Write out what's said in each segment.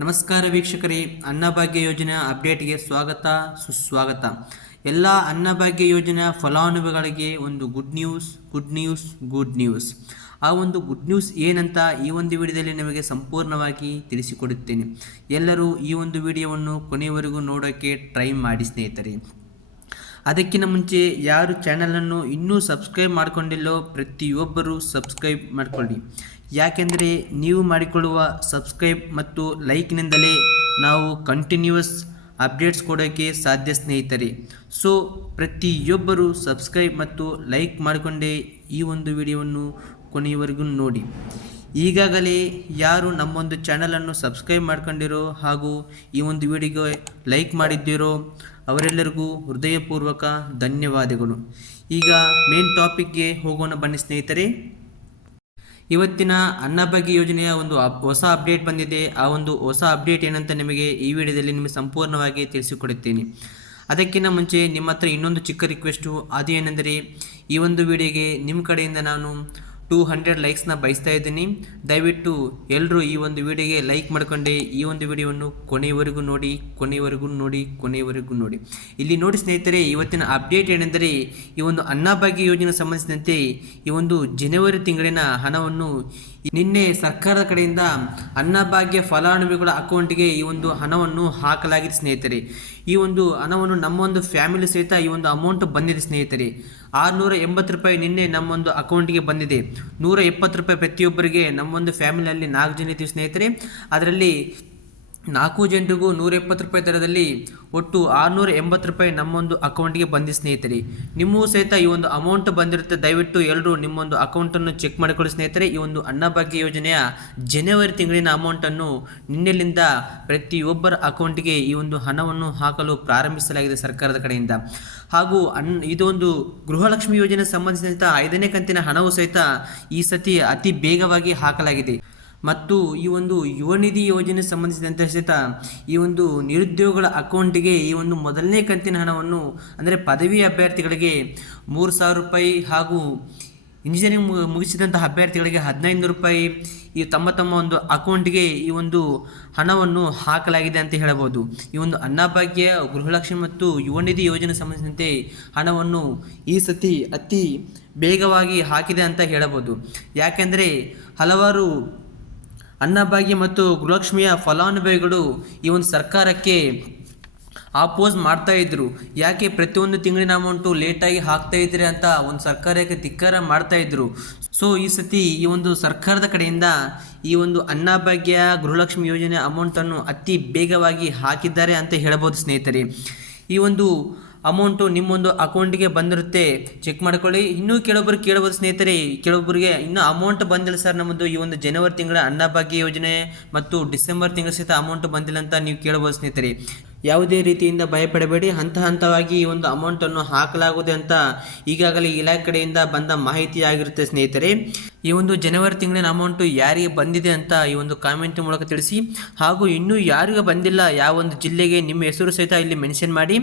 ನಮಸ್ಕಾರ ವೀಕ್ಷಕರೇ ಅನ್ನಭಾಗ್ಯ ಯೋಜನೆ ಅಪ್ಡೇಟ್ಗೆ ಸ್ವಾಗತ, ಸುಸ್ವಾಗತ. ಎಲ್ಲ ಅನ್ನಭಾಗ್ಯ ಯೋಜನೆ ಫಲಾನುಭವಿಗಳಿಗೆ ಒಂದು good news good news good news ಆ ಒಂದು ಗುಡ್ ನ್ಯೂಸ್ ಏನಂತ ಈ ಒಂದು ವಿಡಿಯೋದಲ್ಲಿ ನಿಮಗೆ ಸಂಪೂರ್ಣವಾಗಿ ತಿಳಿಸಿಕೊಡುತ್ತೇನೆ. ಎಲ್ಲರೂ ಈ ಒಂದು ವಿಡಿಯೋವನ್ನು ಕೊನೆಯವರೆಗೂ ನೋಡೋಕ್ಕೆ ಟ್ರೈ ಮಾಡಿ ಸ್ನೇಹಿತರೆ. ಅದಕ್ಕಿಂತ ಮುಂಚೆ ಯಾರು ಚಾನಲನ್ನು ಇನ್ನೂ ಸಬ್ಸ್ಕ್ರೈಬ್ ಮಾಡಿಕೊಂಡಿಲ್ಲೋ ಪ್ರತಿಯೊಬ್ಬರು ಸಬ್ಸ್ಕ್ರೈಬ್ ಮಾಡಿಕೊಳ್ಳಿ. ಯಾಕೆಂದರೆ ನೀವು ಮಾಡಿಕೊಳ್ಳುವ ಸಬ್ಸ್ಕ್ರೈಬ್ ಮತ್ತು ಲೈಕ್ನಿಂದಲೇ ನಾವು ಕಂಟಿನ್ಯೂಸ್ ಅಪ್ಡೇಟ್ಸ್ ಕೊಡೋಕ್ಕೆ ಸಾಧ್ಯ ಸ್ನೇಹಿತರೆ. ಸೊ ಪ್ರತಿಯೊಬ್ಬರು ಸಬ್ಸ್ಕ್ರೈಬ್ ಮತ್ತು ಲೈಕ್ ಮಾಡಿಕೊಂಡೇ ಈ ಒಂದು ವಿಡಿಯೋವನ್ನು ಕೊನೆಯವರೆಗೂ ನೋಡಿ. ಈಗಾಗಲೇ ಯಾರು ನಮ್ಮೊಂದು ಚಾನಲನ್ನು ಸಬ್ಸ್ಕ್ರೈಬ್ ಮಾಡ್ಕೊಂಡಿರೋ ಹಾಗೂ ಈ ಒಂದು ವಿಡಿಯೋಗೆ ಲೈಕ್ ಮಾಡಿದ್ದೀರೋ ಅವರೆಲ್ಲರಿಗೂ ಹೃದಯಪೂರ್ವಕ ಧನ್ಯವಾದಗಳು. ಈಗ ಮೇನ್ ಟಾಪಿಕ್ಗೆ ಹೋಗೋಣ ಬನ್ನಿ ಸ್ನೇಹಿತರೆ. ಇವತ್ತಿನ ಅನ್ನಭಾಗ್ಯ ಯೋಜನೆಯ ಒಂದು ಹೊಸ ಅಪ್ಡೇಟ್ ಬಂದಿದೆ. ಆ ಒಂದು ಹೊಸ ಅಪ್ಡೇಟ್ ಏನಂತ ನಿಮಗೆ ಈ ವಿಡಿಯೋದಲ್ಲಿ ನಿಮಗೆ ಸಂಪೂರ್ಣವಾಗಿ ತಿಳಿಸಿಕೊಡುತ್ತೇನೆ. ಅದಕ್ಕಿಂತ ಮುಂಚೆ ನಿಮ್ಮ ಹತ್ರ ಇನ್ನೊಂದು ಚಿಕ್ಕ ರಿಕ್ವೆಸ್ಟು ಅದು ಏನೆಂದರೆ ಈ ಒಂದು ವಿಡಿಯೋಗೆ ನಿಮ್ಮ ಕಡೆಯಿಂದ ನಾನು ಟೂ ಹಂಡ್ರೆಡ್ ಲೈಕ್ಸ್ನ ಬಯಸ್ತಾ ಇದ್ದೀನಿ. ದಯವಿಟ್ಟು ಎಲ್ಲರೂ ಈ ಒಂದು ವಿಡಿಯೋಗೆ ಲೈಕ್ ಮಾಡ್ಕೊಂಡೆ. ಈ ಒಂದು ವಿಡಿಯೋವನ್ನು ಕೊನೆಯವರೆಗೂ ನೋಡಿ ಕೊನೆಯವರೆಗೂ ನೋಡಿ ಕೊನೆಯವರೆಗೂ ನೋಡಿ. ಇಲ್ಲಿ ನೋಡಿ ಸ್ನೇಹಿತರೆ, ಇವತ್ತಿನ ಅಪ್ಡೇಟ್ ಏನೆಂದರೆ, ಈ ಒಂದು ಅನ್ನಭಾಗ್ಯ ಯೋಜನೆ ಸಂಬಂಧಿಸಿದಂತೆ ಈ ಒಂದು ಜನವರಿ ತಿಂಗಳಿನ ಹಣವನ್ನು ನಿನ್ನೆ ಸರ್ಕಾರದ ಕಡೆಯಿಂದ ಅನ್ನಭಾಗ್ಯ ಫಲಾನುಭವಿಗಳ ಅಕೌಂಟ್ಗೆ ಈ ಒಂದು ಹಣವನ್ನು ಹಾಕಲಾಗಿದೆ ಸ್ನೇಹಿತರೆ. ಈ ಒಂದು ಹಣವನ್ನು ನಮ್ಮ ಒಂದು ಫ್ಯಾಮಿಲಿ ಸಹಿತ ಈ ಒಂದು ಅಮೌಂಟ್ ಬಂದಿದೆ ಸ್ನೇಹಿತರೆ. ಆರುನೂರ ಎಂಬತ್ತು ರೂಪಾಯಿ ನಿನ್ನೆ ನಮ್ಮೊಂದು ಅಕೌಂಟಿಗೆ ಬಂದಿದೆ. ನೂರ ಎಪ್ಪತ್ತು ರೂಪಾಯಿ ಪ್ರತಿಯೊಬ್ಬರಿಗೆ ನಮ್ಮೊಂದು ಫ್ಯಾಮಿಲಿಯಲ್ಲಿ ನಾಲ್ಕು ಜನ ಇದ್ದೀವಿ ಸ್ನೇಹಿತರೆ. ಅದರಲ್ಲಿ ನಾಲ್ಕು ಜನರಿಗೂ ನೂರ ಎಪ್ಪತ್ತು ರೂಪಾಯಿ ದರದಲ್ಲಿ ಒಟ್ಟು ಆರುನೂರ ಎಂಬತ್ತು ರೂಪಾಯಿ ನಮ್ಮೊಂದು ಅಕೌಂಟ್ಗೆ ಬಂದಿ ಸ್ನೇಹಿತರೆ. ನಿಮ್ಮೂ ಸಹಿತ ಈ ಒಂದು ಅಮೌಂಟ್ ಬಂದಿರುತ್ತೆ. ದಯವಿಟ್ಟು ಎಲ್ಲರೂ ನಿಮ್ಮೊಂದು ಅಕೌಂಟನ್ನು ಚೆಕ್ ಮಾಡಿಕೊಳ್ಳಿ ಸ್ನೇಹಿತರೆ. ಈ ಒಂದು ಅನ್ನಭಾಗ್ಯ ಯೋಜನೆಯ ಜನವರಿ ತಿಂಗಳಿನ ಅಮೌಂಟನ್ನು ನಿನ್ನೆಲಿಂದ ಪ್ರತಿಯೊಬ್ಬರ ಅಕೌಂಟ್ಗೆ ಈ ಒಂದು ಹಣವನ್ನು ಹಾಕಲು ಪ್ರಾರಂಭಿಸಲಾಗಿದೆ ಸರ್ಕಾರದ ಕಡೆಯಿಂದ. ಹಾಗೂ ಅನ್ ಇದೊಂದು ಗೃಹಲಕ್ಷ್ಮಿ ಯೋಜನೆ ಸಂಬಂಧಿಸಿದಂಥ ಐದನೇ ಕಂತಿನ ಹಣವು ಸಹಿತ ಈ ಸತಿ ಅತಿ ಬೇಗವಾಗಿ ಹಾಕಲಾಗಿದೆ. ಮತ್ತು ಈ ಒಂದು ಯುವ ನಿಧಿ ಯೋಜನೆ ಸಂಬಂಧಿಸಿದಂತೆ ಸಹಿತ ಈ ಒಂದು ನಿರುದ್ಯೋಗಗಳ ಅಕೌಂಟಿಗೆ ಈ ಒಂದು ಮೊದಲನೇ ಕಂತಿನ ಹಣವನ್ನು, ಅಂದರೆ ಪದವಿ ಅಭ್ಯರ್ಥಿಗಳಿಗೆ ಮೂರು ಸಾವಿರ ರೂಪಾಯಿ ಹಾಗೂ ಇಂಜಿನಿಯರಿಂಗ್ ಮುಗಿಸಿದಂತಹ ಅಭ್ಯರ್ಥಿಗಳಿಗೆ ಹದಿನೈದು ರೂಪಾಯಿ ಈ ತಮ್ಮ ತಮ್ಮ ಒಂದು ಅಕೌಂಟ್ಗೆ ಈ ಒಂದು ಹಣವನ್ನು ಹಾಕಲಾಗಿದೆ ಅಂತ ಹೇಳಬಹುದು ಈ ಒಂದು ಅನ್ನಭಾಗ್ಯ, ಗೃಹಲಕ್ಷ್ಮಿ ಮತ್ತು ಯುವ ನಿಧಿ ಯೋಜನೆ ಸಂಬಂಧಿಸಿದಂತೆ ಹಣವನ್ನು ಈ ಸತಿ ಅತಿ ಬೇಗವಾಗಿ ಹಾಕಿದೆ ಅಂತ ಹೇಳಬಹುದು ಯಾಕೆಂದರೆ ಹಲವಾರು ಅನ್ನಭಾಗ್ಯ ಮತ್ತು ಗೃಹಲಕ್ಷ್ಮಿಯ ಫಲಾನುಭವಿಗಳು ಈ ಒಂದು ಸರ್ಕಾರಕ್ಕೆ ಆಪೋಸ್ ಮಾಡ್ತಾ ಇದ್ರು. ಯಾಕೆ ಪ್ರತಿಯೊಂದು ತಿಂಗಳಿನ ಅಮೌಂಟು ಲೇಟಾಗಿ ಹಾಕ್ತಾ ಇದ್ರೆ ಅಂತ ಒಂದು ಸರ್ಕಾರಕ್ಕೆ ಧಿಕ್ಕಾರ ಮಾಡ್ತಾ ಇದ್ರು. ಸೊ ಈ ಸತಿ ಈ ಒಂದು ಸರ್ಕಾರದ ಕಡೆಯಿಂದ ಈ ಒಂದು ಅನ್ನಭಾಗ್ಯ ಗೃಹಲಕ್ಷ್ಮಿ ಯೋಜನೆ ಅಮೌಂಟನ್ನು ಅತಿ ಬೇಗವಾಗಿ ಹಾಕಿದ್ದಾರೆ ಅಂತ ಹೇಳಬಹುದು ಸ್ನೇಹಿತರೆ. ಈ ಒಂದು ಅಮೌಂಟು ನಿಮ್ಮೊಂದು ಅಕೌಂಟಿಗೆ ಬಂದಿರುತ್ತೆ. ಚೆಕ್ ಮಾಡ್ಕೊಳ್ಳಿ. ಇನ್ನೂ ಕೆಲವೊಬ್ಬರು ಕೇಳಬಹುದು ಸ್ನೇಹಿತರೆ ಕೆಲವೊಬ್ಬರಿಗೆ ಇನ್ನೂ ಅಮೌಂಟ್ ಬಂದಿಲ್ಲ ಸರ್ ನಮ್ಮದು. ಈ ಒಂದು ಜನವರಿ ತಿಂಗಳ ಅನ್ನಭಾಗ್ಯ ಯೋಜನೆ ಮತ್ತು ಡಿಸೆಂಬರ್ ತಿಂಗಳ ಸಹಿತ ಅಮೌಂಟ್ ಬಂದಿಲ್ಲ ಅಂತ ನೀವು ಕೇಳಬಹುದು ಸ್ನೇಹಿತರೆ. ಯಾವುದೇ ರೀತಿಯಿಂದ ಭಯಪಡಬೇಡಿ. ಹಂತ ಹಂತವಾಗಿ ಈ ಒಂದು ಅಮೌಂಟನ್ನು ಹಾಕಲಾಗುವುದು ಅಂತ ಈಗಾಗಲೇ ಇಲಾಖೆ ಕಡೆಯಿಂದ ಬಂದ ಮಾಹಿತಿಯಾಗಿರುತ್ತೆ ಸ್ನೇಹಿತರೆ. ಈ ಒಂದು ಜನವರಿ ತಿಂಗಳಿನ ಅಮೌಂಟು ಯಾರಿಗೆ ಬಂದಿದೆ ಅಂತ ಈ ಒಂದು ಕಾಮೆಂಟ್ ಮೂಲಕ ತಿಳಿಸಿ. ಹಾಗೂ ಇನ್ನೂ ಯಾರಿಗೂ ಬಂದಿಲ್ಲ ಯಾವ ಒಂದು ಜಿಲ್ಲೆಗೆ ನಿಮ್ಮ ಹೆಸರು ಸಹಿತ ಇಲ್ಲಿ ಮೆನ್ಷನ್ ಮಾಡಿ.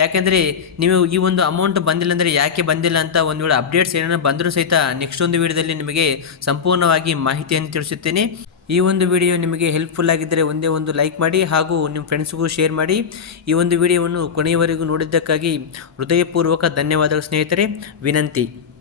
ಯಾಕೆಂದರೆ ನೀವು ಈ ಒಂದು ಅಮೌಂಟ್ ಬಂದಿಲ್ಲ ಅಂದರೆ ಯಾಕೆ ಬಂದಿಲ್ಲ ಅಂತ ಒಂದು ವೇಳೆ ಅಪ್ಡೇಟ್ಸ್ ಏನಾದರೂ ಬಂದರೂ ಸಹಿತ ನೆಕ್ಸ್ಟ್ ಒಂದು ವಿಡಿಯೋದಲ್ಲಿ ನಿಮಗೆ ಸಂಪೂರ್ಣವಾಗಿ ಮಾಹಿತಿಯನ್ನು ತಿಳಿಸುತ್ತೇನೆ. ಈ ಒಂದು ವಿಡಿಯೋ ನಿಮಗೆ ಹೆಲ್ಪ್ಫುಲ್ ಆಗಿದ್ದರೆ ಒಂದೇ ಒಂದು ಲೈಕ್ ಮಾಡಿ ಹಾಗೂ ನಿಮ್ಮ ಫ್ರೆಂಡ್ಸ್ಗೂ ಶೇರ್ ಮಾಡಿ. ಈ ಒಂದು ವಿಡಿಯೋವನ್ನು ಕೊನೆಯವರೆಗೂ ನೋಡಿದ್ದಕ್ಕಾಗಿ ಹೃದಯಪೂರ್ವಕ ಧನ್ಯವಾದಗಳು ಸ್ನೇಹಿತರೆ. ವಿನಂತಿ.